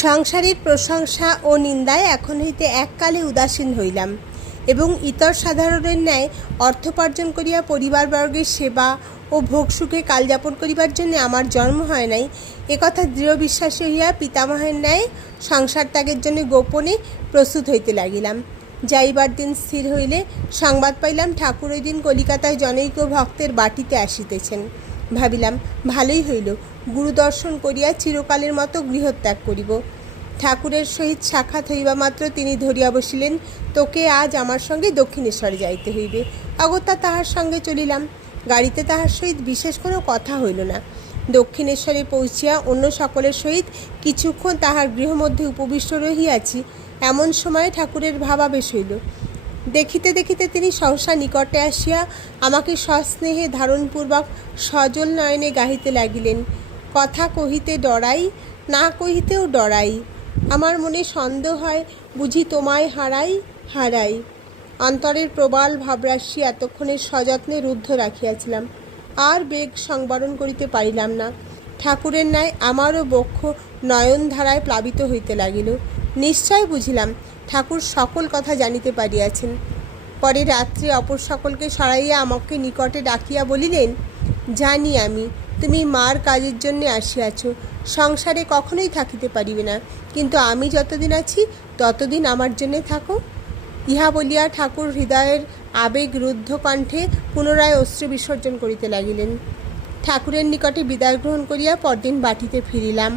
সংসারের প্রশংসা ও নিন্দায় এখন হইতে এককালে উদাসীন হইলাম এবং ইতর সাধারণের ন্যায় অর্থোপার্জন করিয়া পরিবারবর্গের সেবা ও ভোগসুখে কালযাপন করিবার জন্য আমার জন্ম হয় নাই, একথা দৃঢ় বিশ্বাসী হইয়া পিতামহের ন্যায় সংসার ত্যাগের জন্য গোপনে প্রস্তুত হইতে লাগিলাম। যাইবার দিন স্থির হইলে সংবাদ পাইলাম ঠাকুর ওই দিন কলিকাতায় জনৈক ভক্তের বাটিতে আসিতেছেন। ভাবিলাম ভালোই হইল, গুরুদর্শন করিয়া চিরকালের মতো গৃহত্যাগ করিব। ঠাকুরের সহিত সাক্ষাৎ হইবা মাত্র তিনি ধরিয়া বসিলেন, তোকে আজ আমার সঙ্গে দক্ষিণেশ্বরে যাইতে হইবে। অগত্যা তাহার সঙ্গে চলিলাম। গাড়িতে তাহার সহিত বিশেষ কোনো কথা হইল না। দক্ষিণেশ্বরে পৌঁছিয়া অন্য সকলের সহিত কিছুক্ষণ তাহার গৃহমধ্যে উপবিষ্ট রহিয়াছি, এমন সময়ে ঠাকুরের ভাবাবেশ হইল। দেখিতে দেখিতে তিনি সহসা নিকটে আসিয়া আমাকে সস্নেহে ধারণপূর্বক সজল নয়নে গাহিতে লাগিলেন। কথা কহিতে ডরাই, না কহিতেও ডরাই। আমার মনে সন্দেহ হয় বুঝি তোমায় হারাই হারাই। অন্তরের প্রবল ভাবরাশি এতক্ষণে সযত্নে রুদ্ধ রাখিয়াছিলাম, আর বেগ সংবরণ করিতে পারিলাম না। ঠাকুরের ন্যায় আমারও বক্ষ নয়নধারায় প্লাবিত হইতে লাগিল। নিশ্চয় বুঝিলাম ঠাকুর সকল কথা জানিতে পারিয়াছেন। পরে রাত্রে অপর সকলকে সরাইয়া আমাকে নিকটে ডাকিয়া বলিলেন, জানি আমি তুমি মার কাজের জন্যে আসিয়াছ, সংসারে কখনোই থাকিতে পারিবে না, কিন্তু আমি যতদিন আছি ততদিন আমার জন্যে থাকো। ইহা বলিয়া ঠাকুর হৃদয়ের আবেগরুদ্ধ কণ্ঠে পুনরায় অশ্রু বিসর্জন করিতে লাগিলেন। ঠাকুরের নিকটে বিদায় গ্রহণ করিয়া পরদিন বাটিতে ফিরিলাম।